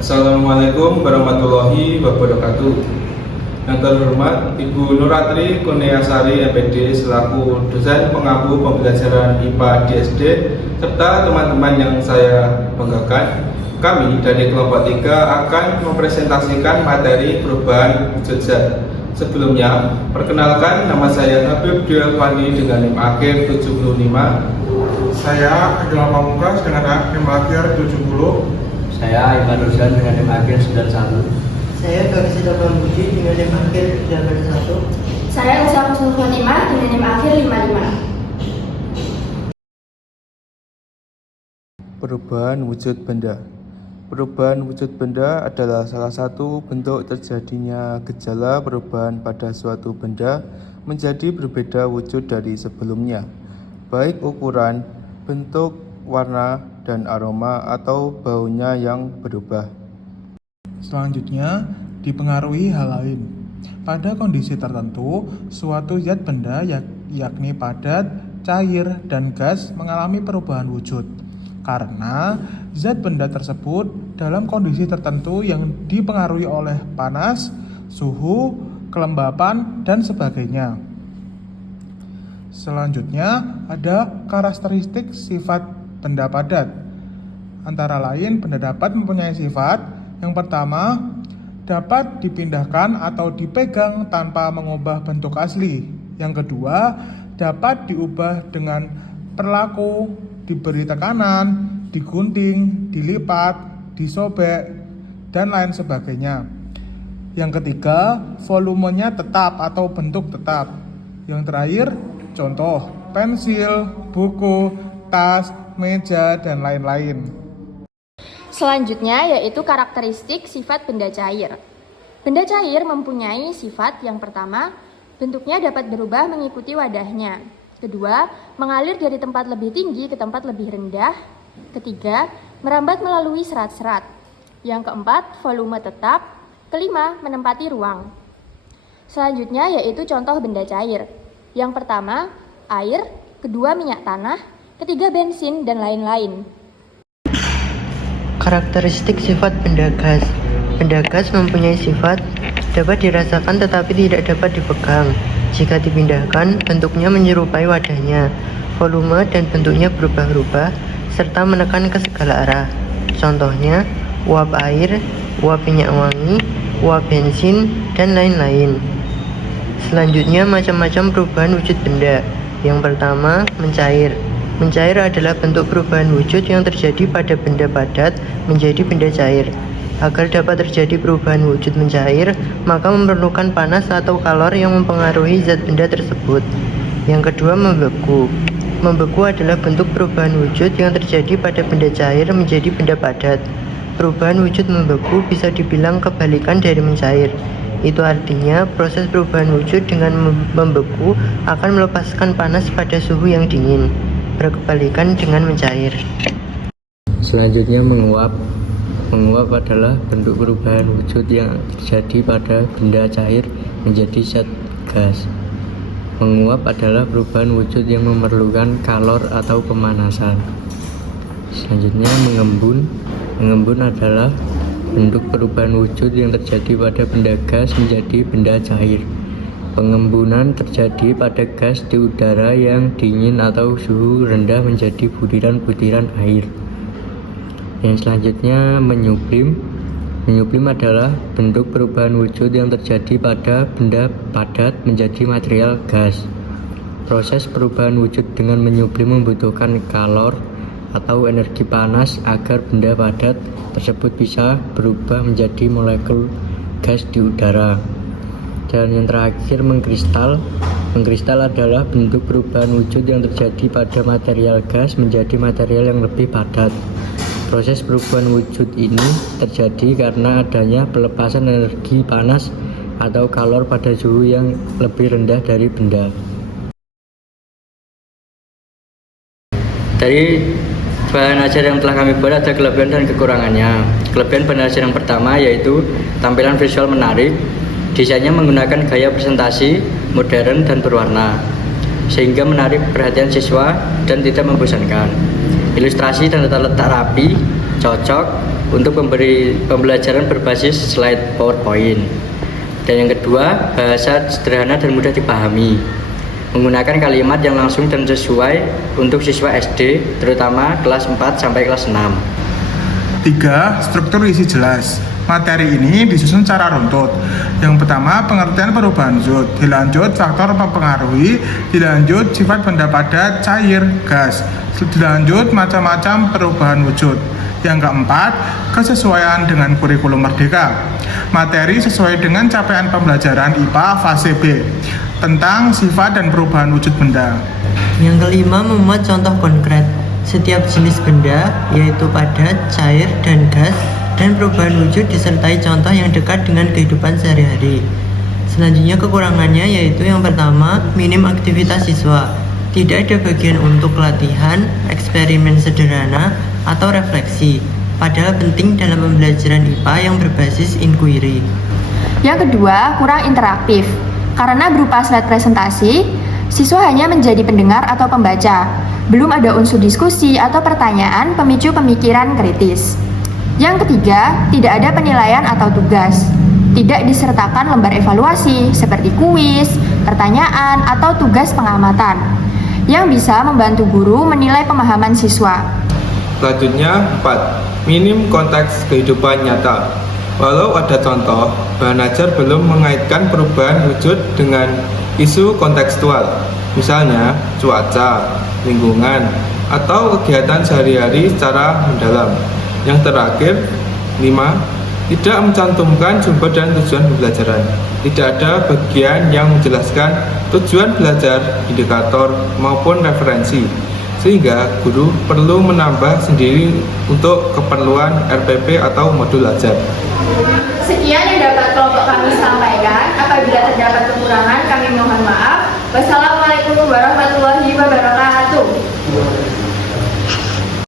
Assalamualaikum warahmatullahi wabarakatuh. Yang terhormat Ibu Nuratri Kurniasari MPD selaku dosen pengampu pembelajaran IPA di SD serta teman-teman yang saya banggakan. Kami dari kelompok 3 akan mempresentasikan materi perubahan wujud zat. Sebelumnya, perkenalkan nama saya Habib Dielvani dengan NIM akhir 75. Saya Agil Pamungkas dengan NIM akhir 70. Saya Iman Nurjan dengan NIM akhir 91. Saya Garisita Budi dengan NIM akhir 81. Saya Usa Kusnul Khotimah dengan NIM akhir 55. Perubahan wujud benda. Perubahan wujud benda adalah salah satu bentuk terjadinya gejala perubahan pada suatu benda menjadi berbeda wujud dari sebelumnya, baik ukuran, bentuk, warna, dan aroma atau baunya yang berubah. Selanjutnya, dipengaruhi hal lain. Pada kondisi tertentu, suatu zat benda yakni padat, cair, dan gas mengalami perubahan wujud karena zat benda tersebut dalam kondisi tertentu yang dipengaruhi oleh panas, suhu, kelembapan, dan sebagainya. Selanjutnya, ada karakteristik sifat benda padat. Antara lain, benda dapat mempunyai sifat yang pertama, dapat dipindahkan atau dipegang tanpa mengubah bentuk asli. Yang kedua, dapat diubah dengan perilaku, diberi tekanan, digunting, dilipat, disobek, dan lain sebagainya. Yang ketiga, volumenya tetap atau bentuk tetap. Yang terakhir, contoh, pensil, buku, tas, meja, dan lain-lain. Selanjutnya yaitu karakteristik sifat benda cair. Benda cair mempunyai sifat yang pertama, bentuknya dapat berubah mengikuti wadahnya. Kedua, mengalir dari tempat lebih tinggi ke tempat lebih rendah. Ketiga, merambat melalui serat-serat. Yang keempat, volume tetap. Kelima, menempati ruang. Selanjutnya yaitu contoh benda cair. Yang pertama, air. Kedua, minyak tanah. Ketiga, bensin, dan lain-lain. Karakteristik sifat benda gas. Benda gas mempunyai sifat dapat dirasakan tetapi tidak dapat dipegang. Jika dipindahkan, bentuknya menyerupai wadahnya. Volume dan bentuknya berubah-ubah serta menekan ke segala arah. Contohnya, uap air, uap minyak wangi, uap bensin, dan lain-lain. Selanjutnya, macam-macam perubahan wujud benda. Yang pertama, mencair. Mencair adalah bentuk perubahan wujud yang terjadi pada benda padat menjadi benda cair. Agar dapat terjadi perubahan wujud mencair, maka memerlukan panas atau kalor yang mempengaruhi zat benda tersebut. Yang kedua, membeku. Membeku adalah bentuk perubahan wujud yang terjadi pada benda cair menjadi benda padat. Perubahan wujud membeku bisa dibilang kebalikan dari mencair. Itu artinya proses perubahan wujud dengan membeku akan melepaskan panas pada suhu yang dingin, berkebalikan dengan mencair. Selanjutnya, menguap. Menguap adalah bentuk perubahan wujud yang terjadi pada benda cair menjadi zat gas. Menguap adalah perubahan wujud yang memerlukan kalor atau pemanasan. Selanjutnya, mengembun. Mengembun adalah bentuk perubahan wujud yang terjadi pada benda gas menjadi benda cair. Pengembunan terjadi pada gas di udara yang dingin atau suhu rendah menjadi butiran-butiran air. Yang selanjutnya, menyublim. Menyublim adalah bentuk perubahan wujud yang terjadi pada benda padat menjadi material gas. Proses perubahan wujud dengan menyublim membutuhkan kalor atau energi panas agar benda padat tersebut bisa berubah menjadi molekul gas di udara. Dan yang terakhir, mengkristal. Mengkristal adalah bentuk perubahan wujud yang terjadi pada material gas menjadi material yang lebih padat. Proses perubahan wujud ini terjadi karena adanya pelepasan energi panas atau kalor pada suhu yang lebih rendah dari benda. Dari bahan ajar yang telah kami buat ada kelebihan dan kekurangannya. Kelebihan bahan ajar yang pertama yaitu tampilan visual menarik. Desainnya menggunakan gaya presentasi modern dan berwarna, sehingga menarik perhatian siswa dan tidak membosankan. Ilustrasi dan tata letak rapi, cocok, untuk pembelajaran berbasis slide PowerPoint. Dan yang kedua, bahasa sederhana dan mudah dipahami. Menggunakan kalimat yang langsung dan sesuai untuk siswa SD, terutama kelas 4 sampai kelas 6. 3. Struktur isi jelas. Materi ini disusun secara runtut. Yang pertama, pengertian perubahan wujud. Dilanjut, faktor mempengaruhi. Dilanjut, sifat benda padat, cair, gas. Dilanjut, macam-macam perubahan wujud. Yang keempat, kesesuaian dengan kurikulum Merdeka. Materi sesuai dengan capaian pembelajaran IPA fase B tentang sifat dan perubahan wujud benda. Yang kelima, memuat contoh konkret. Setiap jenis benda, yaitu padat, cair, dan gas, dan perubahan wujud disertai contoh yang dekat dengan kehidupan sehari-hari. Selanjutnya kekurangannya yaitu yang pertama, minim aktivitas siswa. Tidak ada bagian untuk latihan, eksperimen sederhana, atau refleksi. Padahal penting dalam pembelajaran IPA yang berbasis inquiry. Yang kedua, kurang interaktif. Karena berupa slide presentasi, siswa hanya menjadi pendengar atau pembaca. Belum ada unsur diskusi atau pertanyaan pemicu pemikiran kritis. Yang ketiga, tidak ada penilaian atau tugas. Tidak disertakan lembar evaluasi seperti kuis, pertanyaan, atau tugas pengamatan yang bisa membantu guru menilai pemahaman siswa. Selanjutnya 4. Minim konteks kehidupan nyata. Walau ada contoh, bahan ajar belum mengaitkan perubahan wujud dengan isu kontekstual, misalnya cuaca, lingkungan, atau kegiatan sehari-hari secara mendalam. Yang terakhir, 5. Tidak mencantumkan sumber dan tujuan pembelajaran. Tidak ada bagian yang menjelaskan tujuan belajar, indikator, maupun referensi, sehingga guru perlu menambah sendiri untuk keperluan RPP atau modul ajar. Sekian yang dapat kelompok kami sampaikan. Apabila terdapat kekurangan, kami mohon maaf. Wassalamualaikum warahmatullahi wabarakatuh.